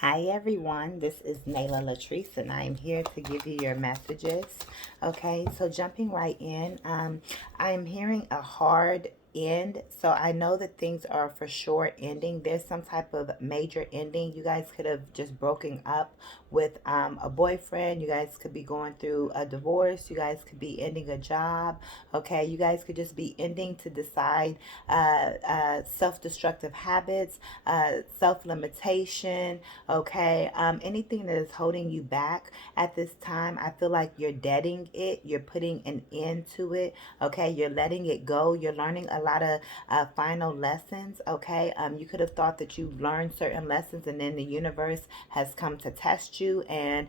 Hi everyone, this is Nayla Latrice and I am here to give you your messages. Okay, so jumping right in, I am hearing a hard end. So I know that things are for sure ending. There's some type of major ending. You guys could have just broken up with a boyfriend. You guys could be going through a divorce. You guys could be ending a job. Okay, you guys could just be ending to decide self-destructive habits, self-limitation. Okay, anything that is holding you back at this time, I feel like you're deading it. You're putting an end to it. Okay, you're letting it go. You're learning a lot of final lessons. Okay, you could have thought that you learned certain lessons, and then the universe has come to test you and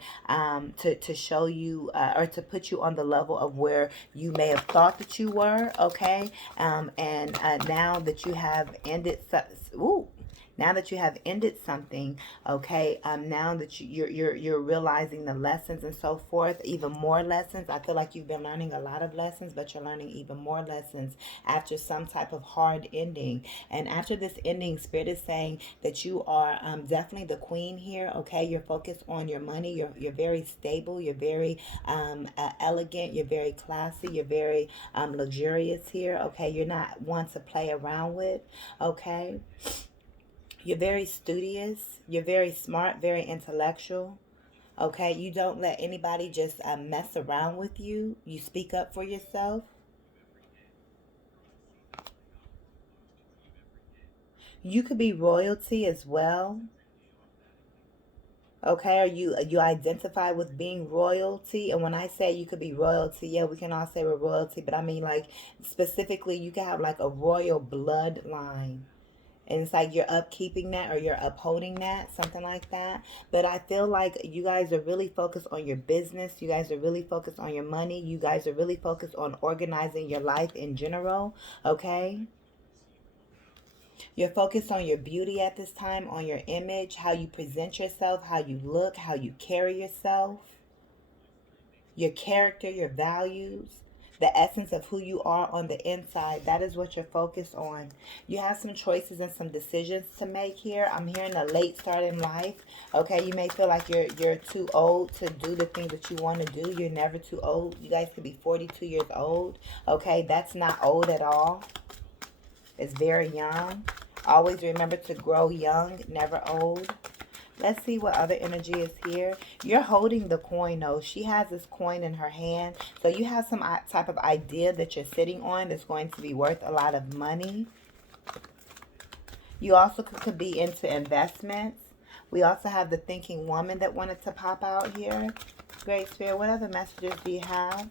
to show you or to put you on the level of where you may have thought that you were. Okay, and now that you have ended. Ooh, now that you have ended something, okay, now that you're realizing the lessons and so forth, even more lessons. I feel like you've been learning a lot of lessons, but you're learning even more lessons after some type of hard ending. And after this ending, Spirit is saying that you are definitely the queen here. Okay, you're focused on your money. You're very stable. You're very elegant. You're very classy. You're very luxurious here. Okay, you're not one to play around with. Okay, you're very studious. You're very smart, very intellectual. Okay, you don't let anybody just mess around with you. You speak up for yourself. You could be royalty as well. Okay, or you identify with being royalty. And when I say you could be royalty, yeah, we can all say we're royalty, but I mean like specifically you can have like a royal bloodline. And it's like you're upkeeping that or you're upholding that, something like that. But I feel like you guys are really focused on your business. You guys are really focused on your money. You guys are really focused on organizing your life in general. Okay, you're focused on your beauty at this time, on your image, how you present yourself, how you look, how you carry yourself, your character, your values, the essence of who you are on the inside. That is what you're focused on. You have some choices and some decisions to make here. I'm hearing a late start in life. Okay, you may feel like you're too old to do the things that you want to do. You're never too old. You guys could be 42 years old. Okay, that's not old at all. It's very young. Always remember to grow young, never old. Let's see what other energy is here. You're holding the coin, though. She has this coin in her hand. So you have some type of idea that you're sitting on that's going to be worth a lot of money. You also could be into investments. We also have the thinking woman that wanted to pop out here. Great Spirit, what other messages do you have?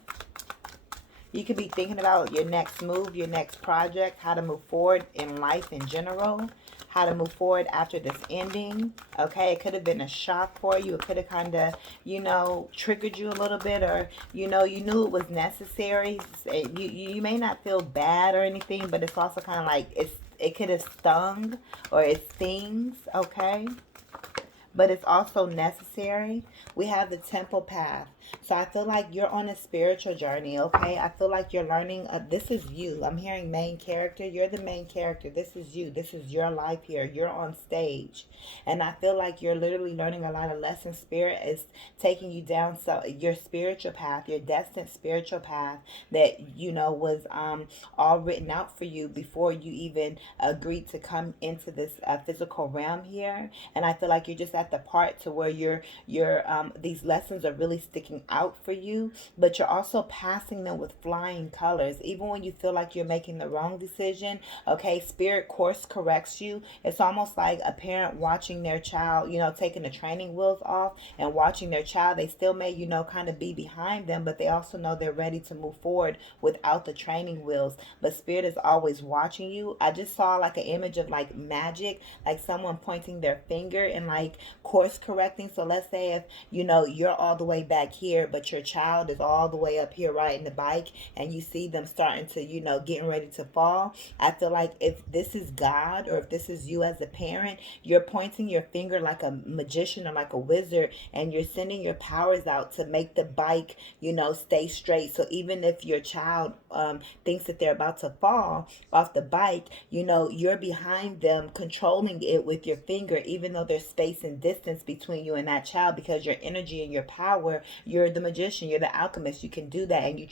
You could be thinking about your next move, your next project, how to move forward in life in general, how to move forward after this ending. Okay, it could have been a shock for you. It could have kind of, triggered you a little bit, or, you knew it was necessary. You may not feel bad or anything, but it's also kind of like it could have stung or it stings, okay? But it's also necessary. We have the temple path. So I feel like you're on a spiritual journey, okay? I feel like you're learning. This is you. I'm hearing main character. You're the main character. This is you. This is your life here. You're on stage. And I feel like you're literally learning a lot of lessons. Spirit is taking you down so your spiritual path, your destined spiritual path that, was all written out for you before you even agreed to come into this physical realm here. And I feel like you're just at the part to where these lessons are really sticking out for you, but you're also passing them with flying colors. Even when you feel like you're making the wrong decision, okay, Spirit course corrects you. It's almost like a parent watching their child, taking the training wheels off and watching their child. They still may, kind of be behind them, but they also know they're ready to move forward without the training wheels. But Spirit is always watching you. I just saw like an image of like magic, like someone pointing their finger and like course correcting. So let's say if you're all the way back here, but your child is all the way up here riding the bike, and you see them starting to getting ready to fall. I feel like if this is God, or if this is you as a parent, you're pointing your finger like a magician or like a wizard, and you're sending your powers out to make the bike stay straight. So even if your child thinks that they're about to fall off the bike, you're behind them controlling it with your finger, even though there's space and distance between you and that child, because your energy and your power, you're the magician, you're the alchemist, you can do that, and you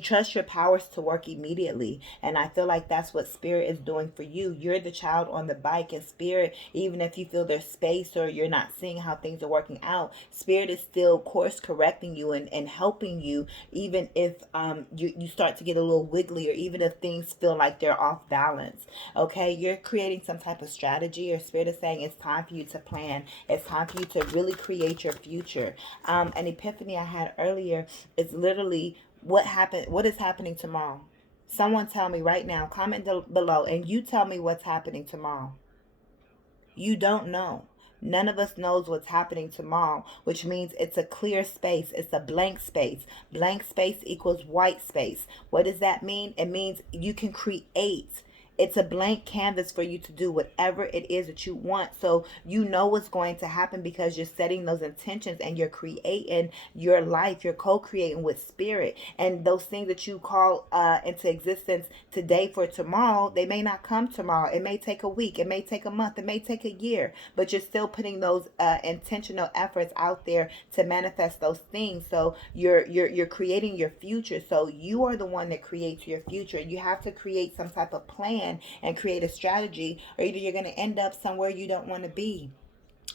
trust your powers to work immediately. And I feel like that's what spirit is doing for you. You're the child on the bike, and spirit, even if you feel there's space or you're not seeing how things are working out, spirit is still course correcting you and helping you, even if you start to get a little wiggly, or even if things feel like they're off balance. Okay, you're creating some type of strategy, or spirit is saying it's time for you to plan. It's time for you to really create your future. An epiphany I had earlier is literally what is happening tomorrow. Someone tell me right now, comment below, and you tell me what's happening tomorrow. You don't know. None of us knows what's happening tomorrow, which means it's a clear space. It's a blank space. Blank space equals white space. What does that mean? It means you can create. It's a blank canvas for you to do whatever it is that you want. So you know what's going to happen because you're setting those intentions and you're creating your life. You're co-creating with spirit. And those things that you call into existence today for tomorrow, they may not come tomorrow. It may take a week. It may take a month. It may take a year. But you're still putting those intentional efforts out there to manifest those things. So you're creating your future. So you are the one that creates your future. You have to create some type of plan and create a strategy, or either you're going to end up somewhere you don't want to be.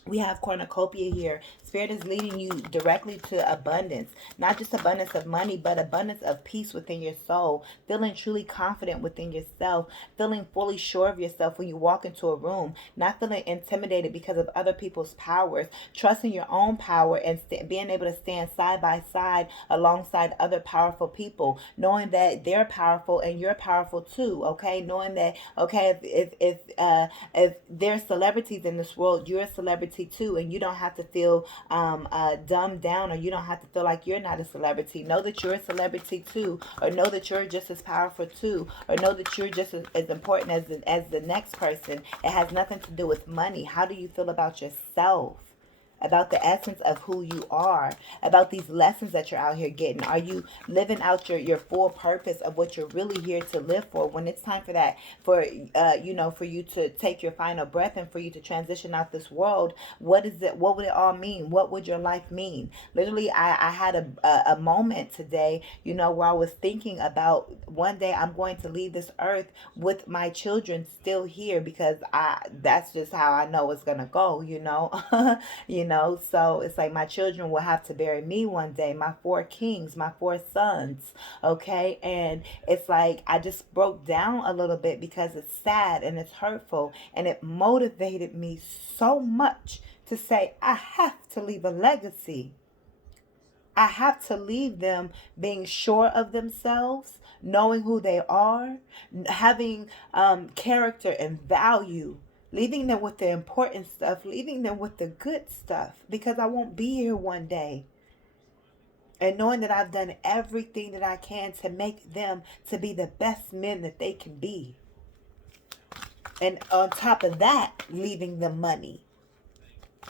We have cornucopia here. Spirit is leading you directly to abundance. Not just abundance of money, but abundance of peace within your soul. Feeling truly confident within yourself. Feeling fully sure of yourself when you walk into a room. Not feeling intimidated because of other people's powers. Trusting your own power and being able to stand side by side alongside other powerful people. Knowing that they're powerful and you're powerful too. Okay? Knowing that, okay, if there's celebrities in this world, you're a celebrity too, and you don't have to feel dumbed down, or you don't have to feel like you're not a celebrity. Know that you're a celebrity too, or know that you're just as powerful too, or know that you're just as important as the next person. It has nothing to do with money. How do you feel about yourself? About the essence of who you are, about these lessons that you're out here getting. Are you living out your full purpose of what you're really here to live for? When it's time for that, for you to take your final breath and for you to transition out this world, what is it? What would it all mean? What would your life mean? Literally, I had a moment today, where I was thinking about one day I'm going to leave this earth with my children still here, because that's just how I know it's gonna go, so it's like my children will have to bury me one day, my 4 kings, my 4 sons, okay? And it's like I just broke down a little bit because it's sad and it's hurtful, and it motivated me so much to say I have to leave a legacy. I have to leave them being sure of themselves, knowing who they are, having character and value. Leaving them with the important stuff, leaving them with the good stuff, because I won't be here one day. And knowing that I've done everything that I can to make them to be the best men that they can be. And on top of that, leaving them money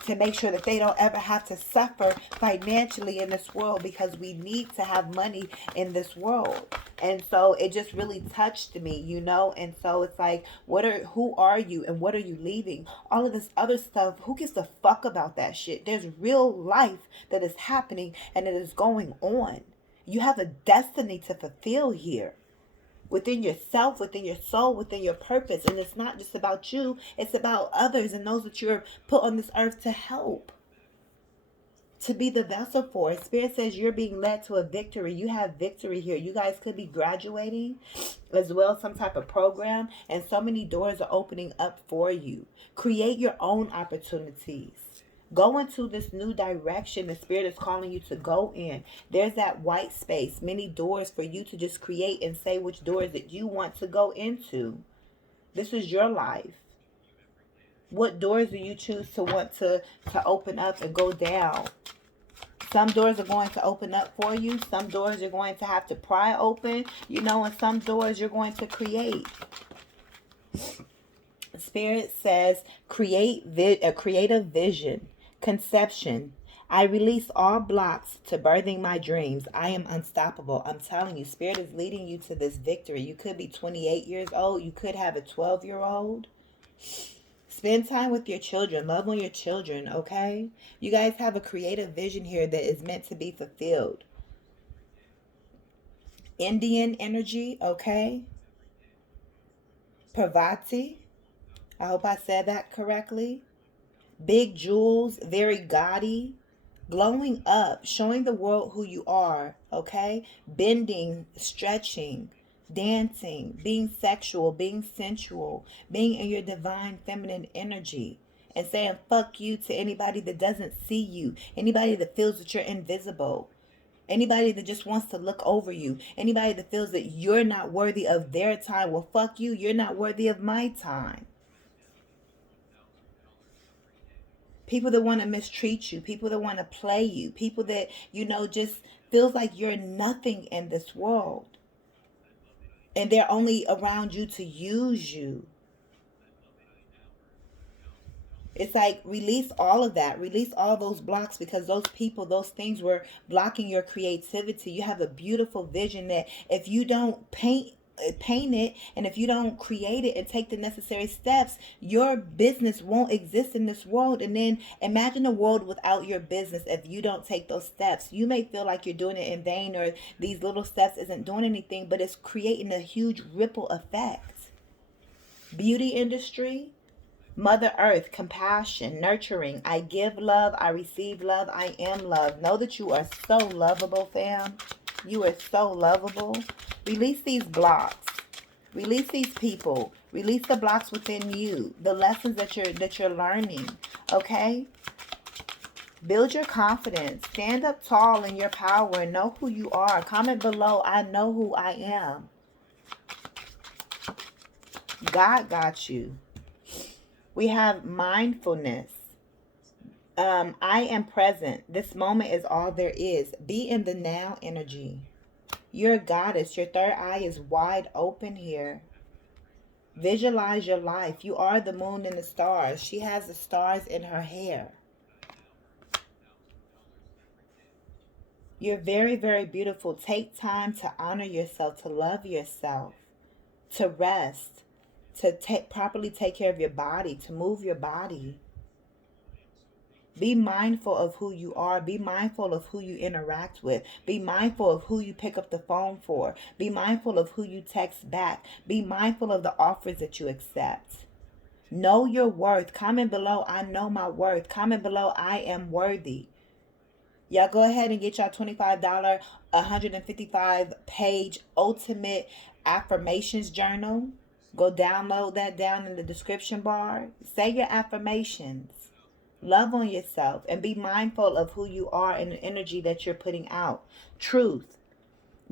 to make sure that they don't ever have to suffer financially in this world, because we need to have money in this world. And so it just really touched me, and so it's like, who are you and what are you leaving? All of this other stuff, who gives a fuck about that shit? There's real life that is happening and it is going on. You have a destiny to fulfill here. Within yourself, within your soul, within your purpose. And it's not just about you. It's about others and those that you're put on this earth to help. To be the vessel for. Spirit says you're being led to a victory. You have victory here. You guys could be graduating as well, some type of program. And so many doors are opening up for you. Create your own opportunities. Go into this new direction the Spirit is calling you to go in. There's that white space, many doors for you to just create and say which doors that you want to go into. This is your life. What doors do you choose to want to open up and go down? Some doors are going to open up for you. Some doors you're going to have to pry open, and some doors you're going to create. Spirit says create a creative vision. Conception. I release all blocks to birthing my dreams. I am unstoppable. I'm telling you, Spirit is leading you to this victory. You could be 28 years old. You could have a 12-year-old. Spend time with your children. Love on your children, okay? You guys have a creative vision here that is meant to be fulfilled. Indian energy, okay? Pravati. I hope I said that correctly. Big jewels, very gaudy. Glowing up, showing the world who you are, okay? Bending, stretching, dancing, being sexual, being sensual, being in your divine feminine energy, and saying fuck you to anybody that doesn't see you, anybody that feels that you're invisible, anybody that just wants to look over you, anybody that feels that you're not worthy of their time. Well, fuck you, you're not worthy of my time. People that want to mistreat you, people that want to play you, people that, just feels like you're nothing in this world. And they're only around you to use you. It's like, release all of that. Release all those blocks, because those people, those things were blocking your creativity. You have a beautiful vision that if you don't paint it, and if you don't create it and take the necessary steps, your business won't exist in this world. And then imagine a world without your business if you don't take those steps. You may feel like you're doing it in vain, or these little steps isn't doing anything, but it's creating a huge ripple effect. Beauty industry, Mother Earth, compassion, nurturing. I give love, I receive love, I am love. Know that you are so lovable, fam. You are so lovable. Release these blocks. Release these people. Release the blocks within you. The lessons that you're learning. Okay? Build your confidence. Stand up tall in your power and know who you are. Comment below, I know who I am. God got you. We have mindfulness. I am present. This moment is all there is. Be in the now energy. You're a goddess. Your third eye is wide open here. Visualize your life. You are the moon and the stars. She has the stars in her hair. You're very, very beautiful. Take time to honor yourself, to love yourself, to rest, to properly take care of your body, to move your body. Be mindful of who you are. Be mindful of who you interact with. Be mindful of who you pick up the phone for. Be mindful of who you text back. Be mindful of the offers that you accept. Know your worth. Comment below, I know my worth. Comment below, I am worthy. Y'all go ahead and get y'all $25, 155-page ultimate affirmations journal. Go download that down in the description bar. Say your affirmations. Love on yourself and be mindful of who you are and the energy that you're putting out. Truth.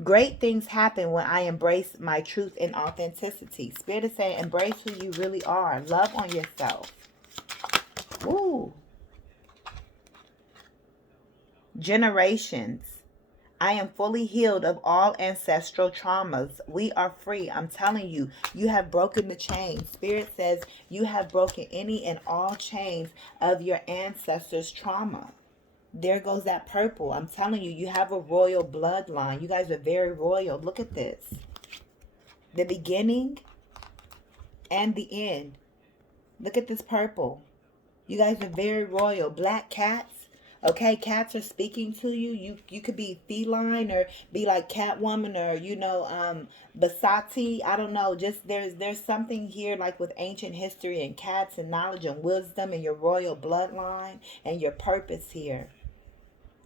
Great things happen when I embrace my truth and authenticity. Spirit is saying, embrace who you really are. Love on yourself. Ooh. Generations. I am fully healed of all ancestral traumas. We are free. I'm telling you, you have broken the chains. Spirit says you have broken any and all chains of your ancestors' trauma. There goes that purple. I'm telling you, you have a royal bloodline. You guys are very royal. Look at this. The beginning and the end. Look at this purple. You guys are very royal. Black cats. Okay, cats are speaking to you. You could be feline or be like Catwoman or, Basati. I don't know. Just there's something here like with ancient history and cats and knowledge and wisdom and your royal bloodline and your purpose here.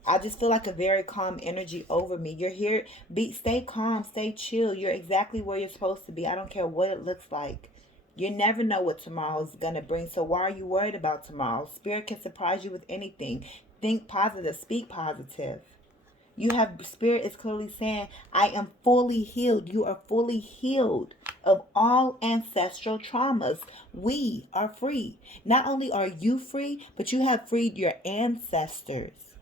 I just feel like a very calm energy over me. You're here. Stay calm. Stay chill. You're exactly where you're supposed to be. I don't care what it looks like. You never know what tomorrow is going to bring. So why are you worried about tomorrow? Spirit can surprise you with anything. Think positive. Speak positive. Spirit is clearly saying, I am fully healed. You are fully healed of all ancestral traumas. We are free. Not only are you free, but you have freed your ancestors.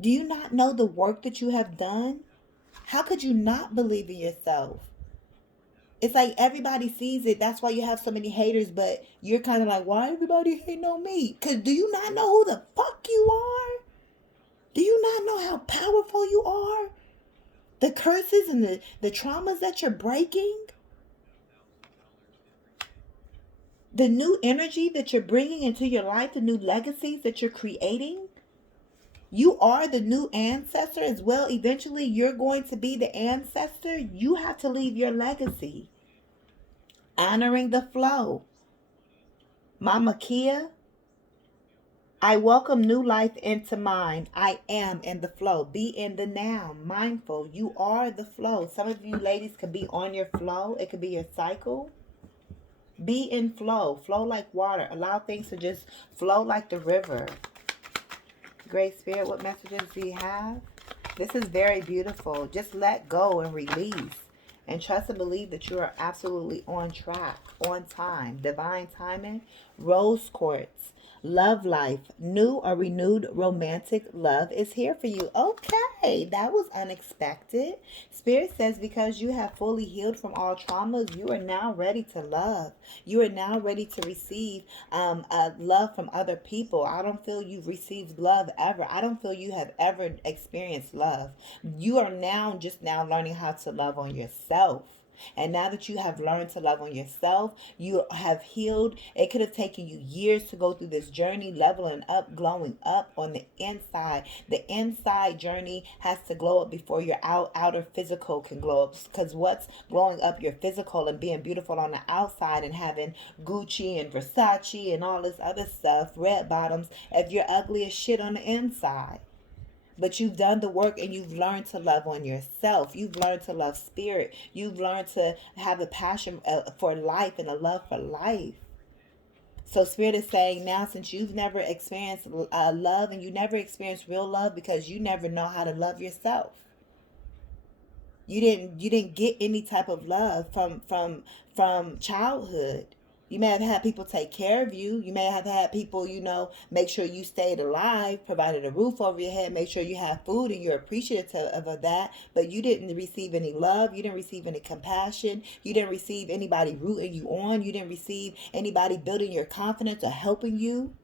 Do you not know the work that you have done? How could you not believe in yourself? It's like everybody sees it. That's why you have so many haters, but you're kind of like, why everybody hating on me? Because do you not know who the fuck you are? Do you not know how powerful you are? The curses and the traumas that you're breaking? The new energy that you're bringing into your life, the new legacies that you're creating, you are the new ancestor as well. Eventually, you're going to be the ancestor. You have to leave your legacy. Honoring the flow. Mama Kia, I welcome new life into mine. I am in the flow. Be in the now. Mindful. You are the flow. Some of you ladies could be on your flow. It could be your cycle. Be in flow. Flow like water. Allow things to just flow like the river. Great Spirit, what messages do you have? This is very beautiful. Just let go and release. And trust and believe that you are absolutely on track, on time. Divine timing, rose quartz, love life, new or renewed romantic love is here for you. Okay, that was unexpected. Spirit says because you have fully healed from all traumas, you are now ready to love. You are now ready to receive love from other people. I don't feel you've received love ever. I don't feel you have ever experienced love. You are now learning how to love on yourself. And now that you have learned to love on yourself, you have healed. It could have taken you years to go through this journey, leveling up, glowing up on the inside. The inside journey has to glow up before your outer physical can glow up. Because what's glowing up your physical and being beautiful on the outside and having Gucci and Versace and all this other stuff, red bottoms, if you're ugly as shit on the inside. But you've done the work and you've learned to love on yourself. You've learned to love spirit. You've learned to have a passion for life and a love for life. So Spirit is saying now, since you've never experienced love and you never experienced real love because you never know how to love yourself. You didn't get any type of love from childhood. You may have had people take care of you. You may have had people, make sure you stayed alive, provided a roof over your head, make sure you have food and you're appreciative of that. But you didn't receive any love. You didn't receive any compassion. You didn't receive anybody rooting you on. You didn't receive anybody building your confidence or helping you.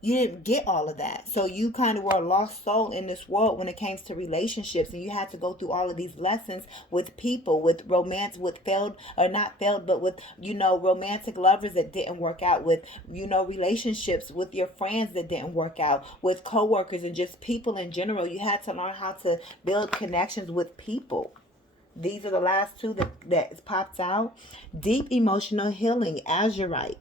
You didn't get all of that. So you kind of were a lost soul in this world when it came to relationships. And you had to go through all of these lessons with people, with romance, with failed or not failed, but with, romantic lovers that didn't work out, with, relationships with your friends that didn't work out, with coworkers and just people in general. You had to learn how to build connections with people. These are the last two that popped out. Deep emotional healing, azurite.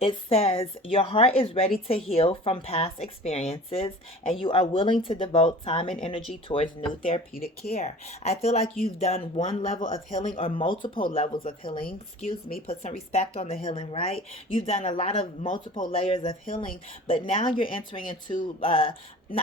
It says, your heart is ready to heal from past experiences and you are willing to devote time and energy towards new therapeutic care. I feel like you've done one level of healing or multiple levels of healing. Excuse me, put some respect on the healing, right? You've done a lot of multiple layers of healing, but now you're entering into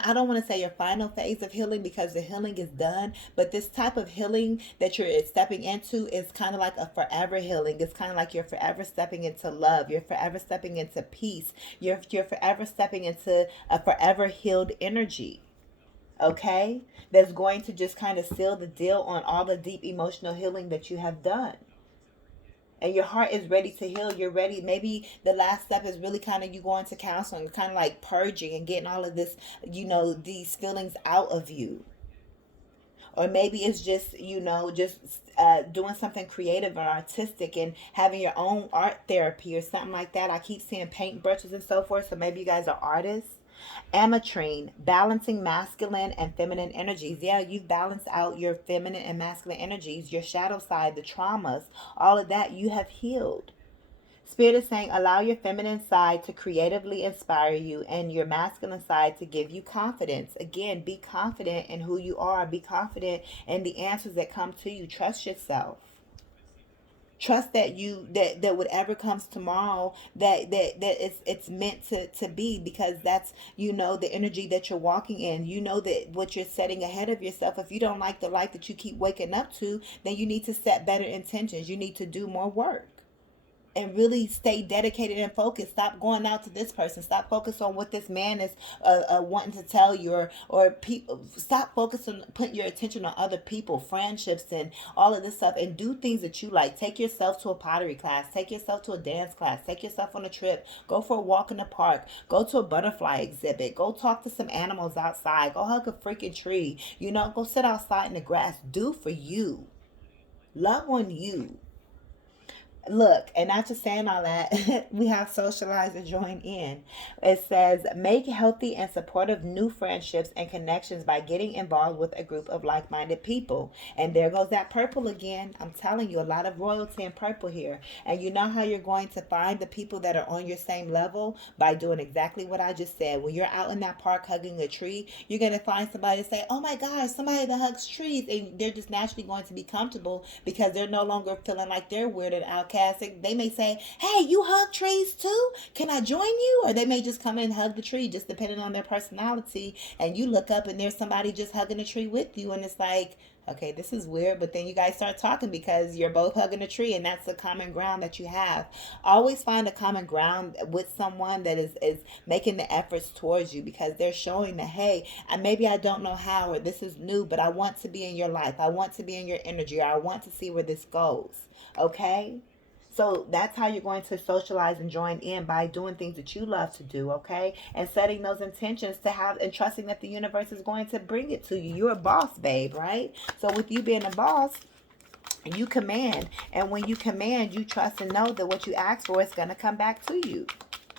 I don't want to say your final phase of healing because the healing is done, but this type of healing that you're stepping into is kind of like a forever healing. It's kind of like you're forever stepping into love. You're forever stepping into peace. You're forever stepping into a forever healed energy. Okay? That's going to just kind of seal the deal on all the deep emotional healing that you have done. And your heart is ready to heal. You're ready. Maybe the last step is really kind of you going to counseling, kind of like purging and getting all of this, these feelings out of you. Or maybe it's just, doing something creative or artistic and having your own art therapy or something like that. I keep seeing paint brushes and so forth. So maybe you guys are artists. Ametrine, balancing masculine and feminine energies. Yeah, you've balanced out your feminine and masculine energies, your shadow side, the traumas, all of that you have healed. Spirit is saying, allow your feminine side to creatively inspire you and your masculine side to give you confidence. Again, be confident in who you are. Be confident in the answers that come to you. Trust yourself. Trust that that whatever comes tomorrow, that it's meant to be, because that's the energy that you're walking in. That what you're setting ahead of yourself. If you don't like the life that you keep waking up to, then you need to set better intentions. You need to do more work and really stay dedicated and focused. Stop going out to this person. Stop focusing on what this man is wanting to tell you, or people. Stop focusing on putting your attention on other people, friendships, and all of this stuff, and do things that you like. Take yourself to a pottery class. Take yourself to a dance class. Take yourself on a trip. Go for a walk in the park. Go to a butterfly exhibit. Go talk to some animals outside. Go hug a freaking tree. Go sit outside in the grass. Do for you. Love on you. Look, and not just saying all that, we have socialize and join in. It says, make healthy and supportive new friendships and connections by getting involved with a group of like minded people. And there goes that purple again. I'm telling you, a lot of royalty in purple here. And you know how you're going to find the people that are on your same level? By doing exactly what I just said. When you're out in that park hugging a tree, you're going to find somebody to say, oh my gosh, somebody that hugs trees. And they're just naturally going to be comfortable because they're no longer feeling like they're weird and outcast. They may say, hey, you hug trees too? Can I join you? Or they may just come and hug the tree, just depending on their personality. And you look up and there's somebody just hugging a tree with you. And it's like, okay, this is weird, but then you guys start talking because you're both hugging a tree, and that's the common ground that you have. Always find a common ground with someone that is making the efforts towards you, because they're showing that, hey, maybe I don't know how, or this is new, but I want to be in your life. I want to be in your energy, or I want to see where this goes. Okay? So that's how you're going to socialize and join in, by doing things that you love to do, okay? And setting those intentions to have, and trusting that the universe is going to bring it to you. You're a boss, babe, right? So with you being a boss, you command. And when you command, you trust and know that what you ask for is going to come back to you,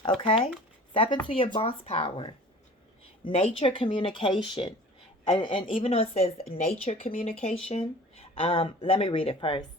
okay? Step into your boss power. Nature communication. And even though it says nature communication, let me read it first.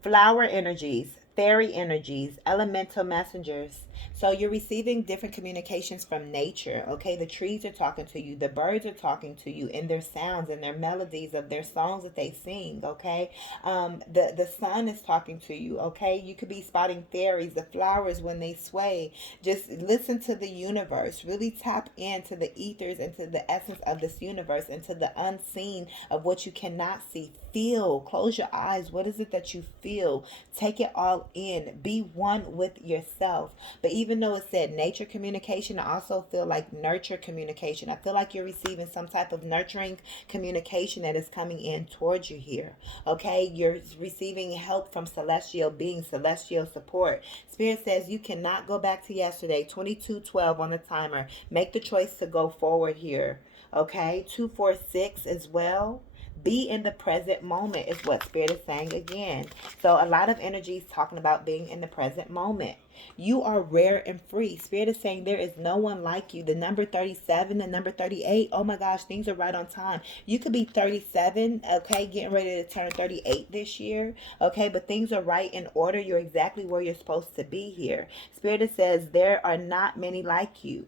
Flower energies, fairy energies, elemental messengers. So you're receiving different communications from nature, okay? The trees are talking to you. The birds are talking to you in their sounds and their melodies of their songs that they sing, okay? The sun is talking to you, okay? You could be spotting fairies, the flowers when they sway. Just listen to the universe. Really tap into the ethers, into the essence of this universe, into the unseen of what you cannot see. Feel. Close your eyes. What is it that you feel? Take it all in. Be one with yourself. But even though it said nature communication, I also feel like nurture communication. I feel like you're receiving some type of nurturing communication that is coming in towards you here. Okay? You're receiving help from celestial beings, celestial support. Spirit says you cannot go back to yesterday. 22:12 on the timer. Make the choice to go forward here. Okay? 246 as well. Be in the present moment is what Spirit is saying again. So a lot of energy is talking about being in the present moment. You are rare and free. Spirit is saying there is no one like you. The number 37, the number 38. Oh my gosh, things are right on time. You could be 37, okay, getting ready to turn 38 this year, okay, but things are right in order. You're exactly where you're supposed to be here. Spirit says there are not many like you.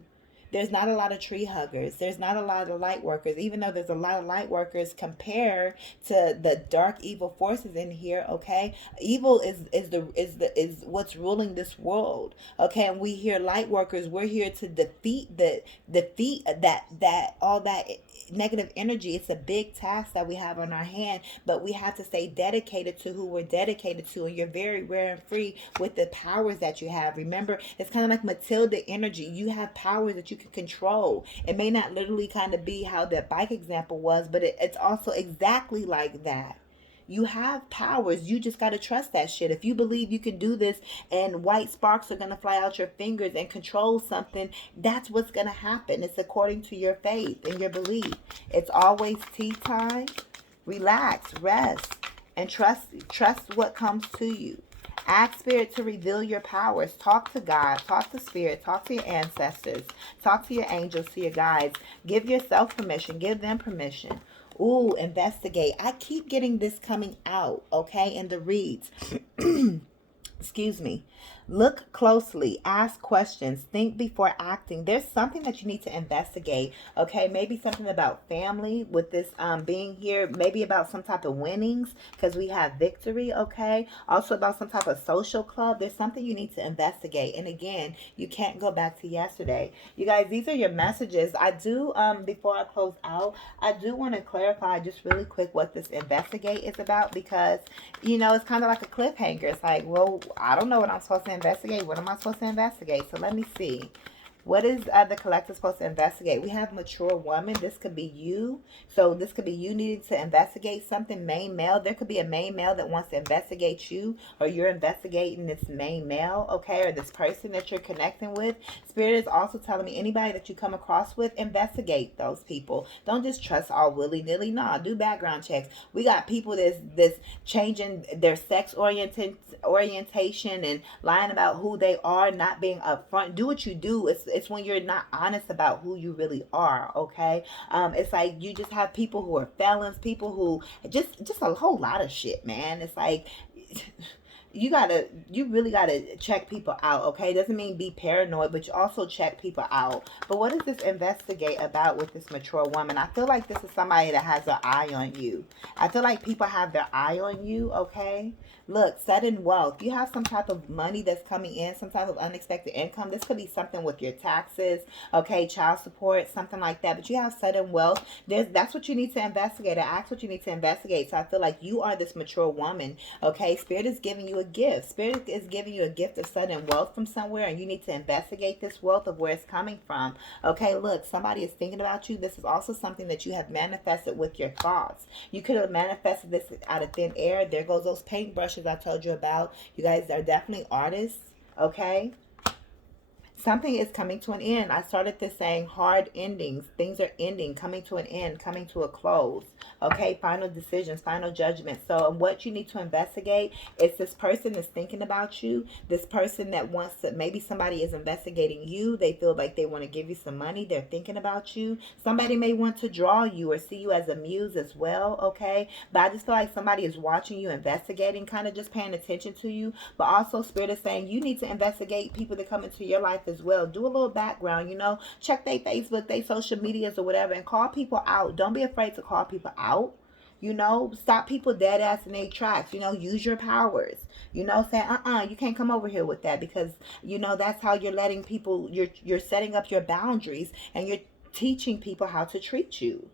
There's not a lot of tree huggers. There's not a lot of light workers, even though there's a lot of light workers compared to the dark evil forces in here. Okay, evil is what's ruling this world. Okay, and we here light workers, we're here to defeat that all that negative energy. It's a big task that we have on our hand, but we have to stay dedicated to who we're dedicated to. And you're very rare and free with the powers that you have. Remember, it's kind of like Matilda energy. You have powers that you can control. It may not literally kind of be how that bike example was, but it's also exactly like that. You have powers. You just got to trust that shit. If you believe you can do this and white sparks are going to fly out your fingers and control something, that's what's going to happen. It's according to your faith and your belief. It's always tea time. Relax, rest, and trust what comes to you. Ask Spirit to reveal your powers. Talk to God. Talk to Spirit. Talk to your ancestors. Talk to your angels, to your guides. Give yourself permission. Give them permission. Ooh, investigate. I keep getting this coming out, okay, in the reads. Excuse me. Look closely, ask questions, think before acting. There's something that you need to investigate, okay? Maybe something about family with this being here. Maybe about some type of winnings because we have victory, okay? Also about some type of social club. There's something you need to investigate. And again, you can't go back to yesterday. You guys, these are your messages. I do, before I close out, I do want to clarify just really quick what this investigate is about, because, you know, it's kind of like a cliffhanger. It's like, well, I don't know what I'm supposed to investigate. What am I supposed to investigate? So let me see. What is the collective supposed to investigate? We have mature woman. This could be you. So this could be you needing to investigate something. Main male. There could be a main male that wants to investigate you, or you're investigating this main male, okay, or this person that you're connecting with. Spirit is also telling me anybody that you come across with, investigate those people. Don't just trust all willy-nilly. Nah, do background checks. We got people that's changing their sex orientation and lying about who they are, not being upfront. Do what you do. It's when you're not honest about who you really are, okay? It's like you just have people who are felons, people who just a whole lot of shit, man. It's like you really gotta check people out, okay? Doesn't mean be paranoid, but you also check people out. But what is this investigate about with this mature woman? I feel like this is somebody that has their eye on you. I feel like people have their eye on you, okay? Look, sudden wealth. You have some type of money that's coming in, some type of unexpected income. This could be something with your taxes, okay, child support, something like that. But you have sudden wealth. That's what you need to investigate. I ask what you need to investigate. So I feel like you are this mature woman, okay? Spirit is giving you a gift. Spirit is giving you a gift of sudden wealth from somewhere, and you need to investigate this wealth of where it's coming from, okay? Look, somebody is thinking about you. This is also something that you have manifested with your thoughts. You could have manifested this out of thin air. There goes those paintbrushes I told you about. You guys are definitely artists, okay? Something is coming to an end. I started this saying hard endings. Things are ending, coming to an end, coming to a close. Okay, final decisions, final judgment. So what you need to investigate is this person is thinking about you. This person that wants to, maybe somebody is investigating you. They feel like they want to give you some money. They're thinking about you. Somebody may want to draw you or see you as a muse as well, okay? But I just feel like somebody is watching you, investigating, kind of just paying attention to you. But also Spirit is saying you need to investigate people that come into your life as well. Do a little background, check their Facebook, their social medias or whatever, and call people out. Don't be afraid to call people out. Stop people dead ass in their tracks. Use your powers. Saying, you can't come over here with that, because that's how you're letting people, you're setting up your boundaries, and you're teaching people how to treat you.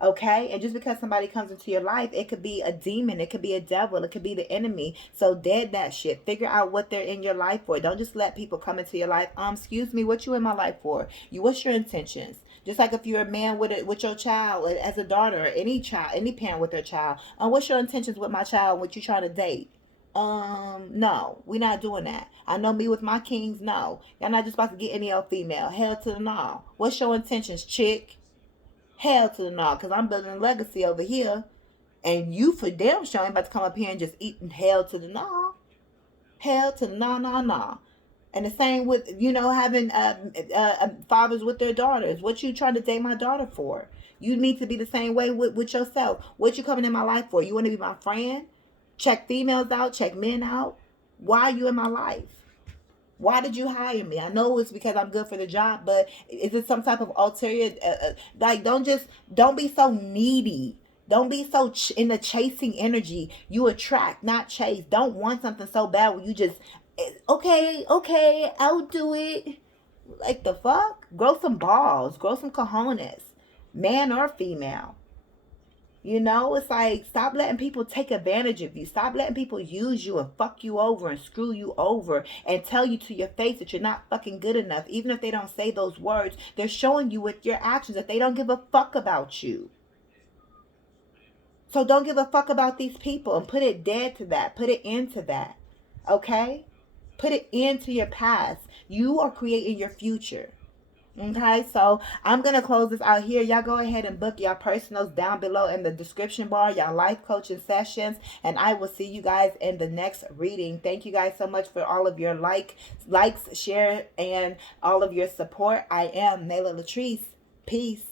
Okay, and just because somebody comes into your life, it could be a demon, it could be a devil, it could be the enemy. So dead that shit. Figure out what they're in your life for. Don't just let people come into your life. Excuse me, what you in my life for? What's your intentions? Just like if you're a man with your child, as a daughter, or any child, any parent with their child. What's your intentions with my child? What you trying to date? No, we're not doing that. I know me with my kings. No, y'all not just about to get any old female. Hell to the no. What's your intentions, chick? Hell to the no, because I'm building a legacy over here, and you for damn sure ain't about to come up here and just eating hell to the no. Hell to the no. And the same with, having fathers with their daughters. What you trying to date my daughter for? You need to be the same way with yourself. What you coming in my life for? You want to be my friend? Check females out, check men out. Why are you in my life? Why did you hire me? I know it's because I'm good for the job, but is it some type of ulterior? Don't be so needy. Don't be so in the chasing energy. You attract, not chase. Don't want something so bad where you just, okay, I'll do it. Like the fuck? Grow some balls. Grow some cojones. Man or female. It's like, stop letting people take advantage of you. Stop letting people use you and fuck you over and screw you over and tell you to your face that you're not fucking good enough. Even if they don't say those words, they're showing you with your actions that they don't give a fuck about you. So don't give a fuck about these people, and put it dead to that. Put it into that. Okay? Put it into your past. You are creating your future. Okay, so I'm going to close this out here. Y'all go ahead and book y'all personals down below in the description bar, y'all life coaching sessions, and I will see you guys in the next reading. Thank you guys so much for all of your likes, share, and all of your support. I am Nayla Latrice. Peace.